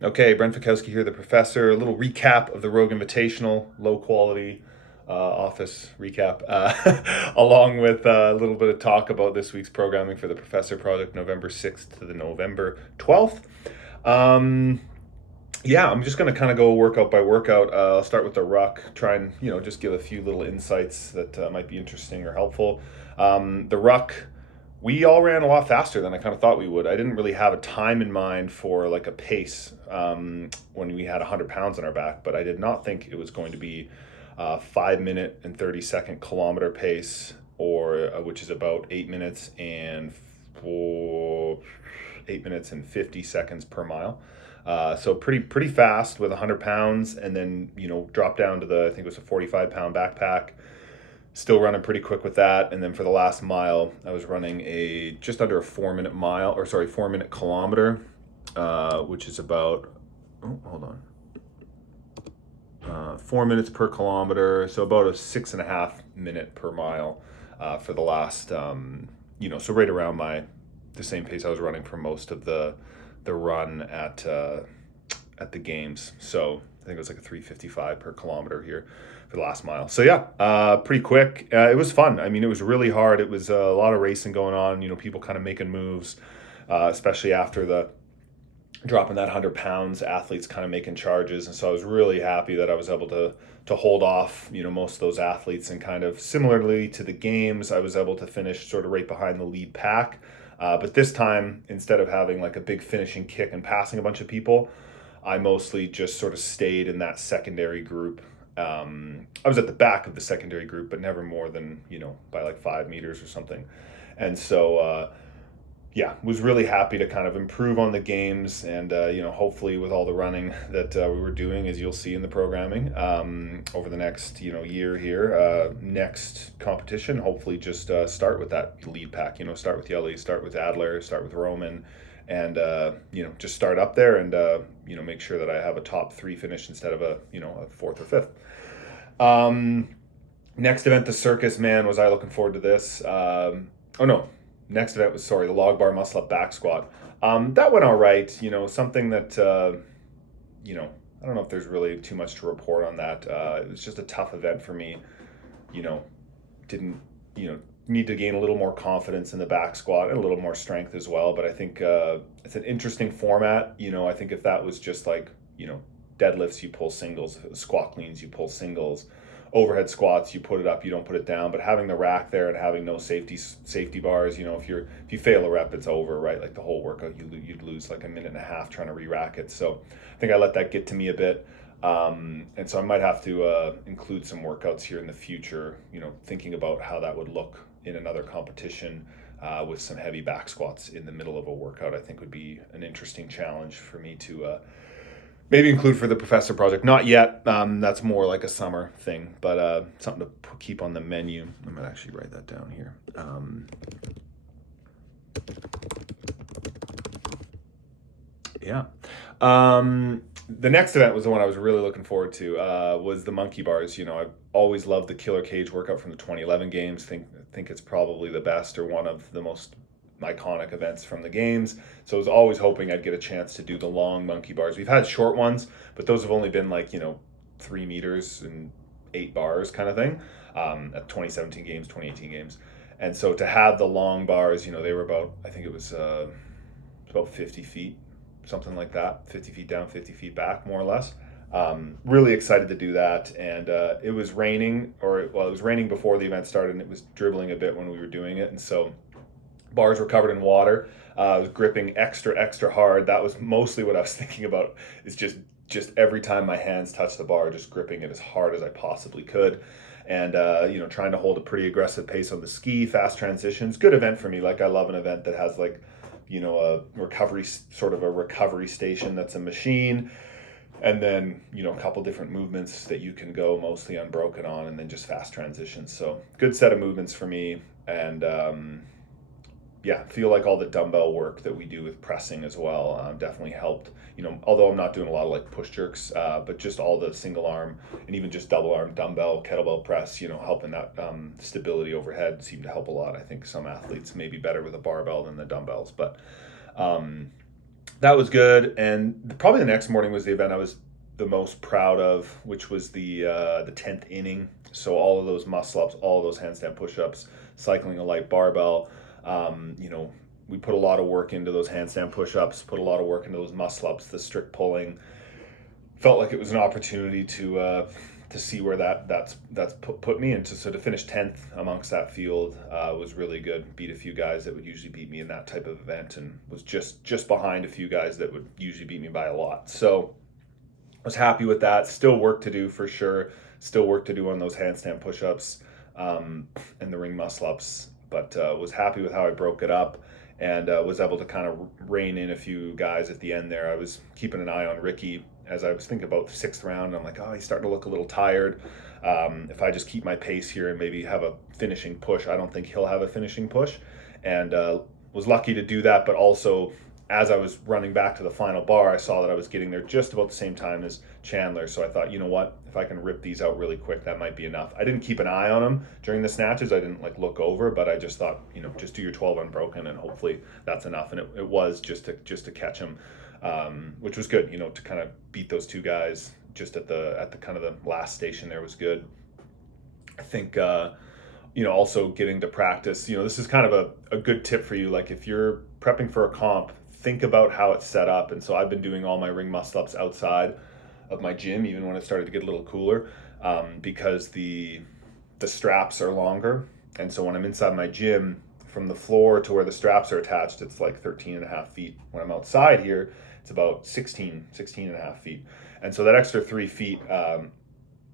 Okay, Brent Fikowski here, the professor. A little recap of the Rogue Invitational, low quality office recap, along with a little bit of talk about this week's programming for the Professor Project, November 6th to the November 12th. Um, yeah, I'm just going to kind of go workout by workout. I'll start with the ruck, try and, just give a few little insights that might be interesting or helpful. The ruck, we all ran a lot faster than I kind of thought we would. I didn't really have a time in mind for like a pace when we had 100 pounds on our back, but I did not think it was going to be 5 minute and 30-second kilometer pace, or which is about 8 minutes and 8 minutes and 50 seconds per mile. So pretty fast with 100 pounds, and then drop down to I think it was a 45-pound backpack. Still running pretty quick with that, and then for the last mile, I was running a just under a 4 minute mile, or sorry, 4 minute kilometer, which is about 4 minutes per kilometer, so about a 6.5 minute per mile for the last, so right around the same pace I was running for most of the run at the games. So I think it was like a 3:55 per kilometer here for the last mile. So yeah, pretty quick. It was fun. I mean, it was really hard. It was a lot of racing going on. People kind of making moves, especially after the dropping that 100 pounds. Athletes kind of making charges, and so I was really happy that I was able to hold off most of those athletes, and kind of similarly to the games, I was able to finish sort of right behind the lead pack. But this time, instead of having like a big finishing kick and passing a bunch of people, I mostly just sort of stayed in that secondary group. I was at the back of the secondary group, but never more than, by like 5 meters or something. And so, yeah, was really happy to kind of improve on the games, and hopefully with all the running that we were doing, as you'll see in the programming over the next year here, next competition, hopefully just start with that lead pack. Start with Yelly, start with Adler, start with Roman, and just start up there, and make sure that I have a top three finish instead of a fourth or fifth. Next event, the circus, man, was I looking forward to this. Oh no, next event was, sorry, the log bar muscle up back squat. That went all right. Something that I don't know if there's really too much to report on that. It was just a tough event for me. Didn't need to gain a little more confidence in the back squat and a little more strength as well. But I think it's an interesting format. I think if that was just like deadlifts, you pull singles; if it was squat cleans, you pull singles; overhead squats, you put it up, you don't put it down. But having the rack there and having no safety bars, if you fail a rep, it's over, right? Like the whole workout, you'd lose like a minute and a half trying to re-rack it. So I think I let that get to me a bit. And so I might have to include some workouts here in the future, thinking about how that would look in another competition, with some heavy back squats in the middle of a workout. I think would be an interesting challenge for me to maybe include for the Professor Project. Not yet. That's more like a summer thing, but something to keep on the menu. I'm going to actually write that down here. Yeah. The next event was the one I was really looking forward to, was the monkey bars. I've always loved the killer cage workout from the 2011 games. Think it's probably the best or one of the most iconic events from the games. So I was always hoping I'd get a chance to do the long monkey bars. We've had short ones, but those have only been like 3 meters and 8 bars kind of thing, at 2017 games, 2018 games. And so to have the long bars, they were about, I think it was about 50 feet, something like that, 50 feet down, 50 feet back, more or less. Really excited to do that. And it was raining, it was raining before the event started, and it was dribbling a bit when we were doing it. And so bars were covered in water. I was gripping extra hard. That was mostly what I was thinking about, is just every time my hands touched the bar, just gripping it as hard as I possibly could. And, trying to hold a pretty aggressive pace on the ski, fast transitions. Good event for me. Like, I love an event that has like, a recovery station that's a machine, and then a couple different movements that you can go mostly unbroken on, and then just fast transitions. So good set of movements for me. And yeah, feel like all the dumbbell work that we do with pressing as well definitely helped. Although I'm not doing a lot of like push jerks, but just all the single arm and even just double arm dumbbell, kettlebell press, helping that stability overhead seemed to help a lot. I think some athletes may be better with a barbell than the dumbbells, but that was good. And probably the next morning was the event I was the most proud of, which was the 10th inning. So all of those muscle ups, all of those handstand push-ups, cycling a light barbell. You know, we put a lot of work into those handstand push-ups, put a lot of work into those muscle ups, the strict pulling. Felt like it was an opportunity to see where that's put me, and to finish 10th amongst that field was really good. Beat a few guys that would usually beat me in that type of event, and was just behind a few guys that would usually beat me by a lot. So I was happy with that. Still work to do for sure. Still work to do on those handstand push-ups and the ring muscle-ups, but was happy with how I broke it up, and was able to kind of rein in a few guys at the end there. I was keeping an eye on Ricky as I was thinking about the 6th round. I'm like, oh, he's starting to look a little tired. If I just keep my pace here and maybe have a finishing push, I don't think he'll have a finishing push. And was lucky to do that, but also as I was running back to the final bar, I saw that I was getting there just about the same time as Chandler. So I thought, you know what, if I can rip these out really quick, that might be enough. I didn't keep an eye on him during the snatches. I didn't like look over, but I just thought, you know, just do your 12 unbroken and hopefully that's enough. And it was just to catch him, which was good, you know, to kind of beat those two guys just at the kind of the last station there was good. I think, you know, also getting to practice, you know, this is kind of a good tip for you. Like if you're prepping for a comp, think about how it's set up. And so I've been doing all my ring muscle ups outside of my gym, even when it started to get a little cooler, because the straps are longer. And so when I'm inside my gym, from the floor to where the straps are attached, it's like 13 and a half feet. When I'm outside here, it's about 16 and a half feet. And so that extra 3 feet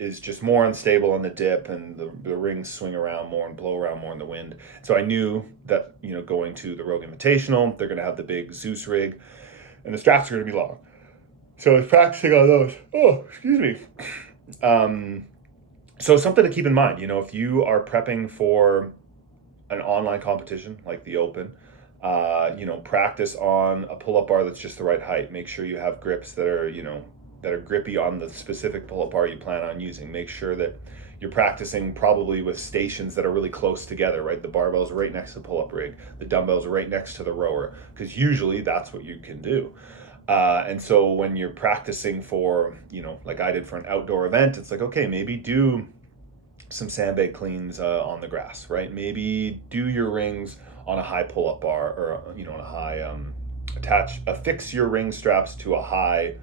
is just more unstable on the dip, and the rings swing around more and blow around more in the wind. So I knew that, you know, going to the Rogue Invitational, they're going to have the big Zeus rig, and the straps are going to be long. So I was practicing on those. Oh, excuse me. So something to keep in mind, you know, if you are prepping for an online competition like the Open, you know, practice on a pull-up bar that's just the right height. Make sure you have grips that are, you know, that are grippy on the specific pull-up bar you plan on using. Make sure that you're practicing probably with stations that are really close together, right? The barbell's right next to the pull-up rig, the dumbbells are right next to the rower, because usually that's what you can do. And so when you're practicing for, you know, like I did for an outdoor event, it's like, okay, maybe do some sandbag cleans on the grass, right? Maybe do your rings on a high pull-up bar, or, you know, on a high, affix your ring straps to a high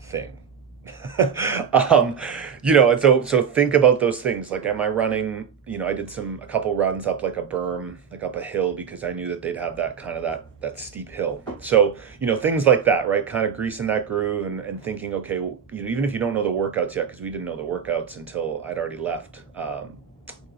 thing. You know, and so think about those things. Like, am I running, you know, I did a couple runs up like a berm, like up a hill, because I knew that they'd have that kind of that steep hill. So, you know, things like that, right? Kind of greasing that groove and thinking, okay, you know, even if you don't know the workouts yet, because we didn't know the workouts until I'd already left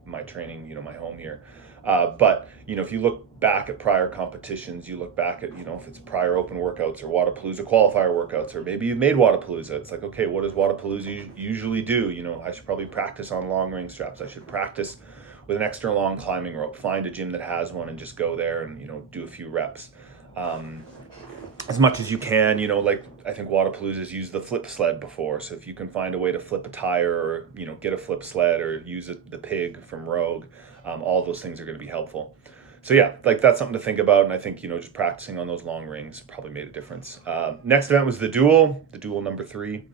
my training, you know, my home here. But, you know, if you look back at prior competitions, you look back at, you know, if it's prior Open workouts or Wodapalooza qualifier workouts, or maybe you made Wodapalooza, it's like, okay, what does Wodapalooza usually do? You know, I should probably practice on long ring straps. I should practice with an extra long climbing rope, find a gym that has one and just go there and, you know, do a few reps. As much as you can, you know, like I think Wodapalooza's used the flip sled before. So if you can find a way to flip a tire, or, you know, get a flip sled, or use the pig from Rogue, all those things are going to be helpful. So yeah, like that's something to think about. And I think, you know, just practicing on those long rings probably made a difference. Next event was the Duel number 3,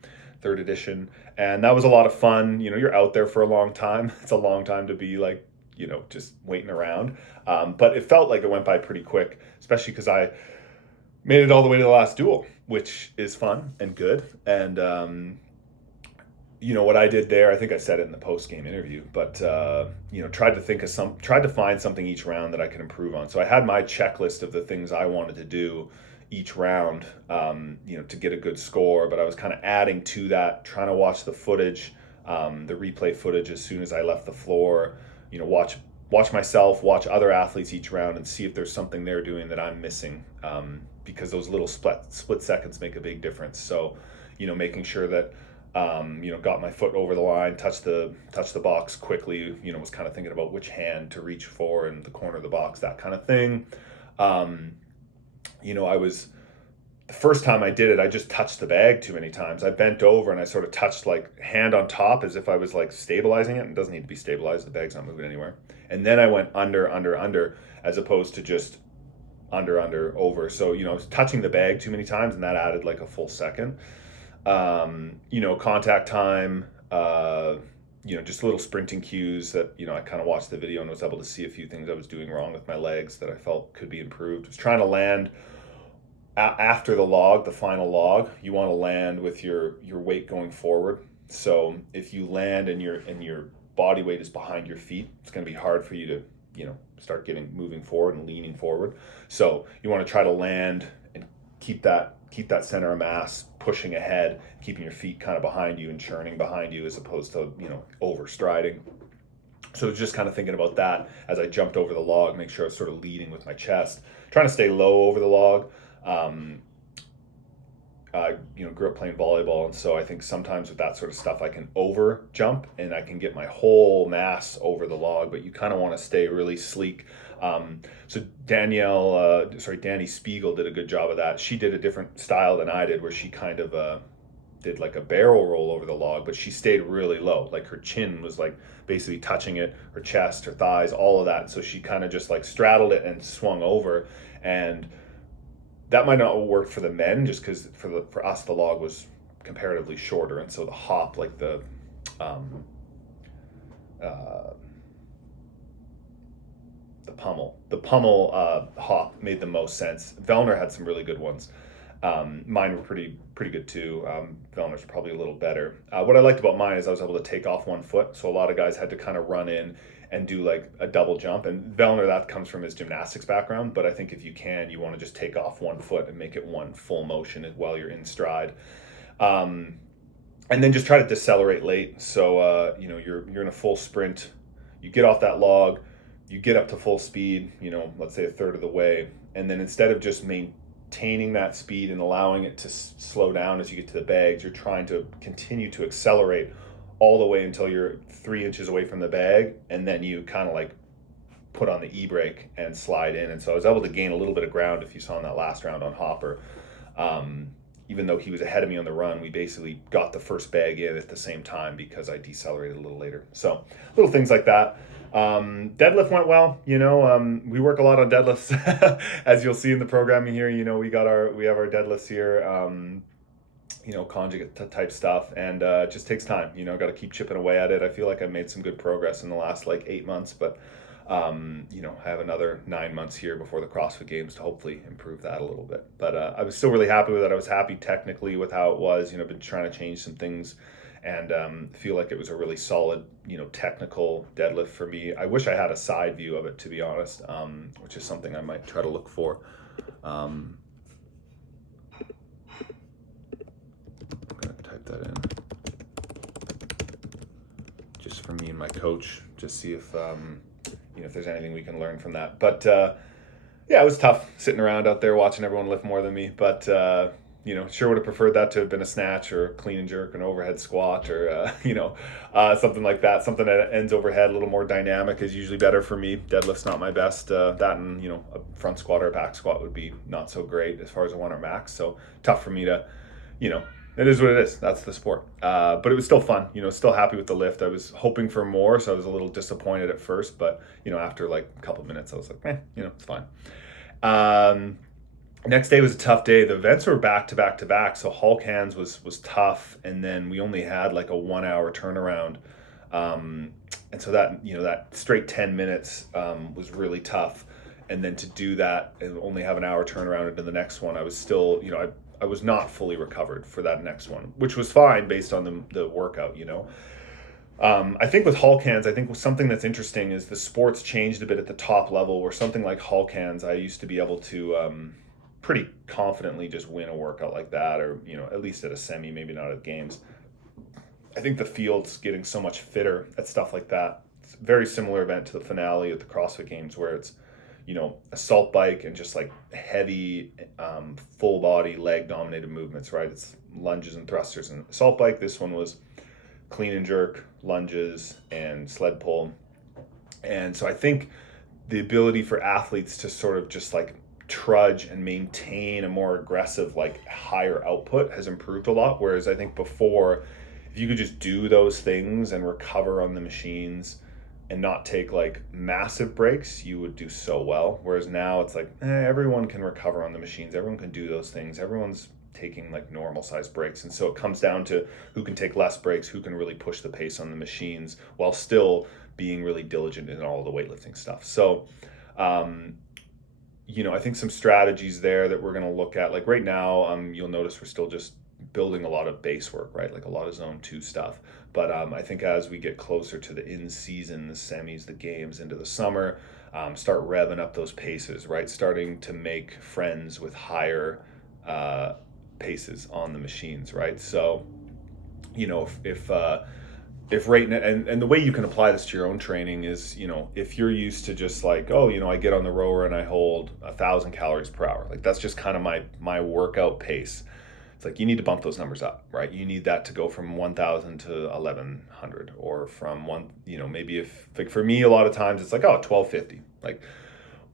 3rd edition. And that was a lot of fun. You know, you're out there for a long time. It's a long time to be like, you know, just waiting around. But it felt like it went by pretty quick, especially because I made it all the way to the last duel, which is fun and good. And, you know, what I did there, I think I said it in the post-game interview, but, you know, tried to find something each round that I could improve on. So I had my checklist of the things I wanted to do each round, you know, to get a good score, but I was kind of adding to that, trying to watch the footage, the replay footage as soon as I left the floor, you know, watch myself, watch other athletes each round, and see if there's something they're doing that I'm missing, because those little split seconds make a big difference. So, you know, making sure that, you know, got my foot over the line, touched the box quickly, you know, was kind of thinking about which hand to reach for in the corner of the box, that kind of thing. You know, the first time I did it, I just touched the bag too many times. I bent over and I sort of touched like hand on top as if I was like stabilizing it. It doesn't need to be stabilized. The bag's not moving anywhere. And then I went under, as opposed to just under, over. So, you know, I was touching the bag too many times, and that added like a full second. You know, contact time, you know, just little sprinting cues that, you know, I kind of watched the video and was able to see a few things I was doing wrong with my legs that I felt could be improved. I was trying to land after the log, the final log. You want to land with your weight going forward. So if you land and your body weight is behind your feet, it's going to be hard for you to, you know, start moving forward and leaning forward. So you want to try to land and keep that center of mass pushing ahead, keeping your feet kind of behind you and churning behind you, as opposed to, you know, overstriding. So just kind of thinking about that as I jumped over the log, make sure I was sort of leading with my chest, trying to stay low over the log. You know, grew up playing volleyball, and so I think sometimes with that sort of stuff I can over jump and I can get my whole mass over the log, but you kind of want to stay really sleek. So Danny Spiegel did a good job of that. She did a different style than I did, where she kind of did like a barrel roll over the log, but she stayed really low. Like her chin was like basically touching it, her chest, her thighs, all of that. So she kind of just like straddled it and swung over, and that might not work for the men, just because for us the log was comparatively shorter, and so the hop, like the pummel hop made the most sense. Vellner had some really good ones. Mine were pretty good too. Vellner's probably a little better. What I liked about mine is I was able to take off one foot, so a lot of guys had to kind of run in and do like a double jump. And Vellner, that comes from his gymnastics background, but I think if you want to just take off one foot and make it one full motion while you're in stride. And then just try to decelerate late. So, you know, you're in a full sprint, you get off that log, you get up to full speed, you know, let's say a third of the way. And then instead of just maintaining that speed and allowing it to slow down as you get to the bags, you're trying to continue to accelerate all the way until you're 3 inches away from the bag, and then you kind of like put on the e-brake and slide in. And so I was able to gain a little bit of ground, if you saw in that last round on Hopper. Even though he was ahead of me on the run, we basically got the first bag in at the same time because I decelerated a little later. So little things like that. Deadlift went well. You know, we work a lot on deadlifts, as you'll see in the programming here. You know, we have our deadlifts here. You know, conjugate type stuff, and it just takes time. You know, got to keep chipping away at it. I feel like I made some good progress in the last like 8 months, but you know, I have another 9 months here before the CrossFit Games to hopefully improve that a little bit. But I was still really happy with it. I was happy technically with how it was. You know, been trying to change some things, and feel like it was a really solid, you know, technical deadlift for me. I wish I had a side view of it, to be honest, which is something I might try to look for. I'm gonna type that in just for me and my coach, just see if you know, if there's anything we can learn from that. But yeah, it was tough sitting around out there watching everyone lift more than me. But you know, sure would have preferred that to have been a snatch or a clean and jerk, an overhead squat, or you know, something like that. Something that ends overhead, a little more dynamic, is usually better for me. Deadlift's not my best. That and, you know, a front squat or a back squat would be not so great as far as a 1 or max. So tough for me to, you know, it is what it is. That's the sport. But it was still fun. You know, still happy with the lift. I was hoping for more, so I was a little disappointed at first. But, you know, after like a couple minutes, I was like, you know, it's fine. Next day was a tough day. The events were back to back to back. So Hulk Hands was tough. And then we only had like a 1 hour turnaround. And so that, you know, that straight 10 minutes was really tough. And then to do that and only have an hour turnaround into the next one, I was still, you know, I was not fully recovered for that next one, which was fine based on the workout, you know. I think with Hulk Hands, I think something that's interesting is the sport's changed a bit at the top level, where something like Hulk Hands, I used to be able to pretty confidently just win a workout like that, or, you know, at least at a semi, maybe not at games. I think the field's getting so much fitter at stuff like that. It's a very similar event to the finale at the CrossFit Games, where it's, you know, assault bike and just like heavy, full body leg dominated movements, right? It's lunges and thrusters. And assault bike, this one was clean and jerk, lunges, and sled pull. And so I think the ability for athletes to sort of just like trudge and maintain a more aggressive, like higher output has improved a lot. Whereas I think before, if you could just do those things and recover on the machines, and not take like massive breaks, you would do so well. Whereas now it's like, everyone can recover on the machines. Everyone can do those things. Everyone's taking like normal size breaks. And so it comes down to who can take less breaks, who can really push the pace on the machines while still being really diligent in all the weightlifting stuff. So, I think some strategies there that we're going to look at, like right now, you'll notice we're still just building a lot of base work, right? Like a lot of zone 2 stuff. But I think as we get closer to the in season, the semis, the games into the summer, start revving up those paces, right? Starting to make friends with higher paces on the machines, right? So, if right now, and the way you can apply this to your own training is, if you're used to just like, I get on the rower and I hold 1,000 calories per hour, like that's just kind of my workout pace. It's like you need to bump those numbers up, right? You need that to go from 1,000 to 1,100, or from maybe if, like for me, a lot of times it's like, 1,250, like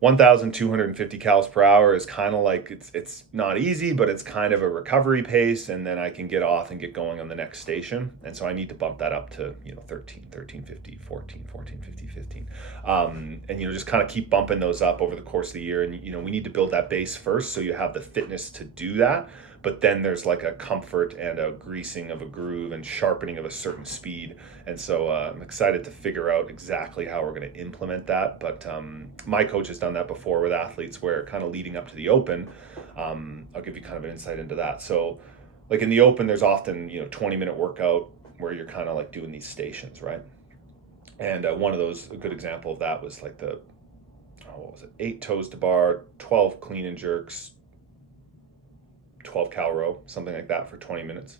1,250 calories per hour is kind of like, it's not easy, but it's kind of a recovery pace. And then I can get off and get going on the next station. And so I need to bump that up to, 1350, 1450, 15. And, just kind of keep bumping those up over the course of the year. And, we need to build that base first, so you have the fitness to do that. But then there's like a comfort and a greasing of a groove and sharpening of a certain speed. And so I'm excited to figure out exactly how we're going to implement that. But my coach has done that before with athletes, where kind of leading up to the Open, I'll give you kind of an insight into that. So like in the Open, there's often, 20-minute workout where you're kind of like doing these stations, right? And one of those, a good example of that was like 8 toes to bar, 12 clean and jerks, 12 cal row, something like that for 20 minutes.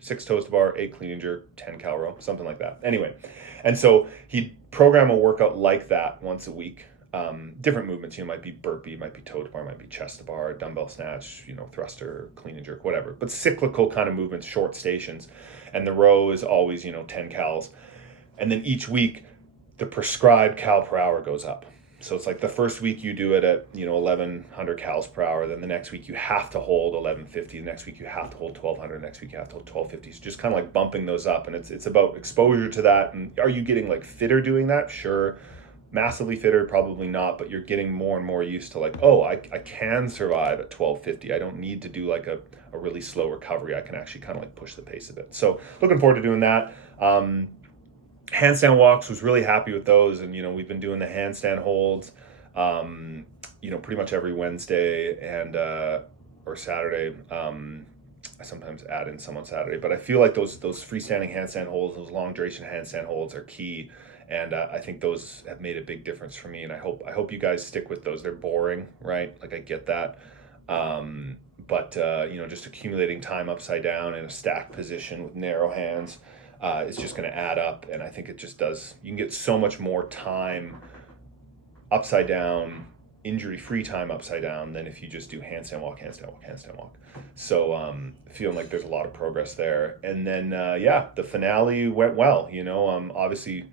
6 toes to bar, 8 clean and jerk, 10 cal row, something like that. Anyway, and so he'd program a workout like that once a week. Different movements, might be burpee, might be toe to bar, might be chest to bar, dumbbell snatch, thruster, clean and jerk, whatever. But cyclical kind of movements, short stations. And the row is always, 10 cals. And then each week, the prescribed cal per hour goes up. So it's like the first week you do it at 1,100 cals per hour. Then the next week you have to hold 1,150. The next week you have to hold 1,200. Next week you have to hold 1,250. So just kind of like bumping those up, and it's about exposure to that. And are you getting like fitter doing that? Sure. Massively fitter, probably not. But you're getting more and more used to like, I can survive at 1,250. I don't need to do like a really slow recovery. I can actually kind of like push the pace a bit. So looking forward to doing that. Handstand walks, was really happy with those. And, we've been doing the handstand holds, pretty much every Wednesday and, or Saturday. I sometimes add in some on Saturday, but I feel like those freestanding handstand holds, those long duration handstand holds are key. And I think those have made a big difference for me. And I hope you guys stick with those. They're boring, right? Like I get that. But just accumulating time upside down in a stacked position with narrow hands, is just going to add up. And I think it just does. You can get so much more time upside down, injury-free time upside down, than if you just do handstand walk, handstand walk, handstand walk. So feeling like there's a lot of progress there. And then, the finale went well. Obviously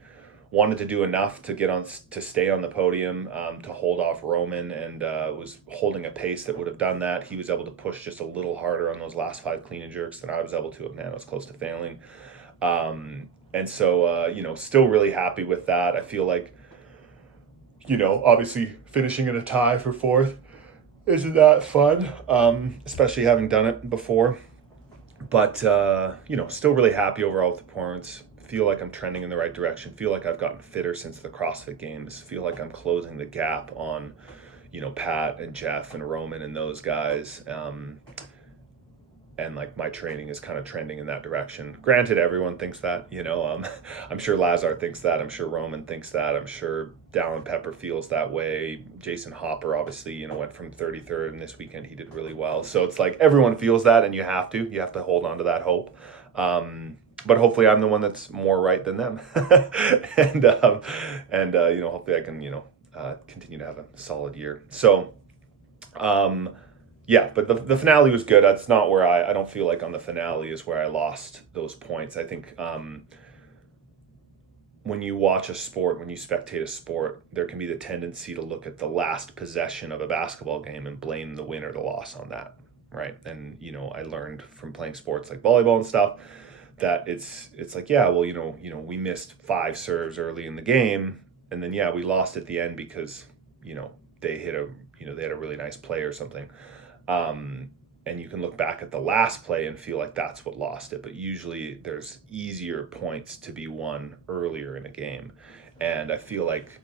wanted to do enough to stay on the podium, to hold off Roman, and was holding a pace that would have done that. He was able to push just a little harder on those last 5 clean and jerks than I was able to. Man, I was close to failing. And so, still really happy with that. I feel like, obviously finishing in a tie for 4th isn't that fun, especially having done it before. But, still really happy overall with the performance. Feel like I'm trending in the right direction. Feel like I've gotten fitter since the CrossFit Games. Feel like I'm closing the gap on, Pat and Jeff and Roman and those guys. And like my training is kind of trending in that direction. Granted, everyone thinks that, I'm sure Lazar thinks that. I'm sure Roman thinks that. I'm sure Dallin Pepper feels that way. Jason Hopper, obviously, went from 33rd, and this weekend he did really well. So it's like everyone feels that, and you have to hold on to that hope. But hopefully I'm the one that's more right than them. and hopefully I can, continue to have a solid year. So, but the finale was good. That's not where I don't feel like on the finale is where I lost those points. I think when you watch a sport, when you spectate a sport, there can be the tendency to look at the last possession of a basketball game and blame the win or the loss on that, right? And, I learned from playing sports like volleyball and stuff that it's like, yeah, well, we missed 5 serves early in the game, and then yeah, we lost at the end because they hit a they had a really nice play or something. Um, and you can look back at the last play and feel like that's what lost it. But usually there's easier points to be won earlier in a game. And I feel like,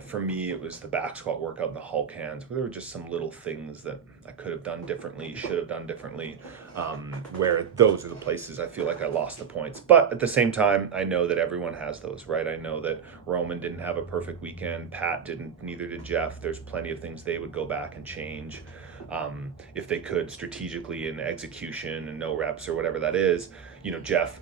for me, it was the back squat workout and the Hulk hands, where there were just some little things that I could have done differently, should have done differently, where those are the places I feel like I lost the points. But at the same time, I know that everyone has those, right? I know that Roman didn't have a perfect weekend. Pat didn't, neither did Jeff. There's plenty of things they would go back and change. If they could, strategically in execution and no reps or whatever that is. Jeff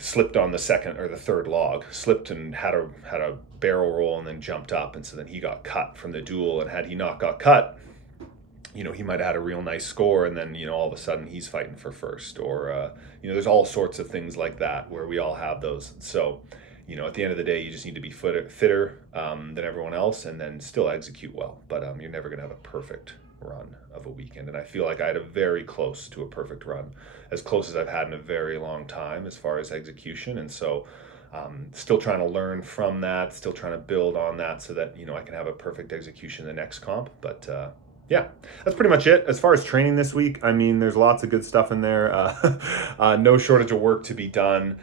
slipped on the second or the third log, slipped and had a barrel roll and then jumped up, and so then he got cut from the duel. And had he not got cut, he might have had a real nice score, and then all of a sudden he's fighting for first. Or there's all sorts of things like that where we all have those. So at the end of the day, you just need to be fitter than everyone else, and then still execute well. But you're never going to have a perfect run of a weekend, and I feel like I had a very close to a perfect run, as close as I've had in a very long time as far as execution. And so still trying to learn from that, still trying to build on that so that I can have a perfect execution in the next comp. But yeah, that's pretty much it. As far as training this week, I mean, there's lots of good stuff in there. No shortage of work to be done.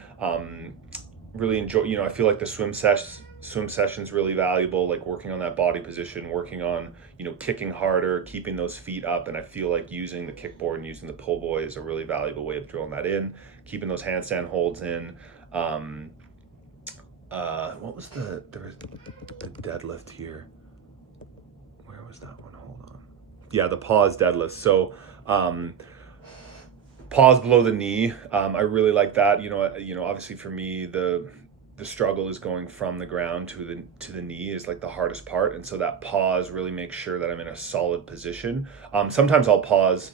Really enjoy, I feel like the swim session's really valuable, like working on that body position, working on, kicking harder, keeping those feet up. And I feel like using the kickboard and using the pull buoy is a really valuable way of drilling that in, keeping those handstand holds in. What was the deadlift here? Where was that one? Hold on. Yeah, the pause deadlift. So, pause below the knee. I really like that. Obviously for me, the struggle is going from the ground to the knee is like the hardest part. And so that pause really makes sure that I'm in a solid position. Sometimes I'll pause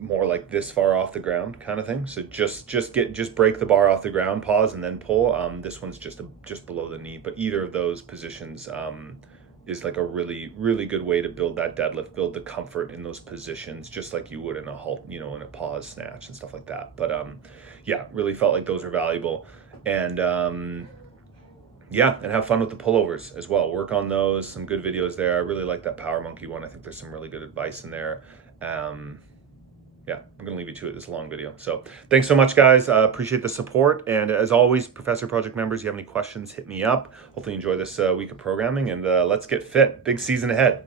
more like this far off the ground kind of thing. So just break the bar off the ground, pause, and then pull. This one's just below the knee, but either of those positions is like a really, really good way to build that deadlift, build the comfort in those positions, just like you would in a halt, in a pause snatch and stuff like that. But yeah, really felt like those are valuable. And yeah, and have fun with the pullovers as well. Work on those, some good videos there. I really like that Power Monkey one. I think there's some really good advice in there. Yeah, I'm going to leave you to it, this long video. So thanks so much, guys. Appreciate the support. And as always, Professor Project members, you have any questions, hit me up. Hopefully you enjoy this week of programming, and let's get fit. Big season ahead.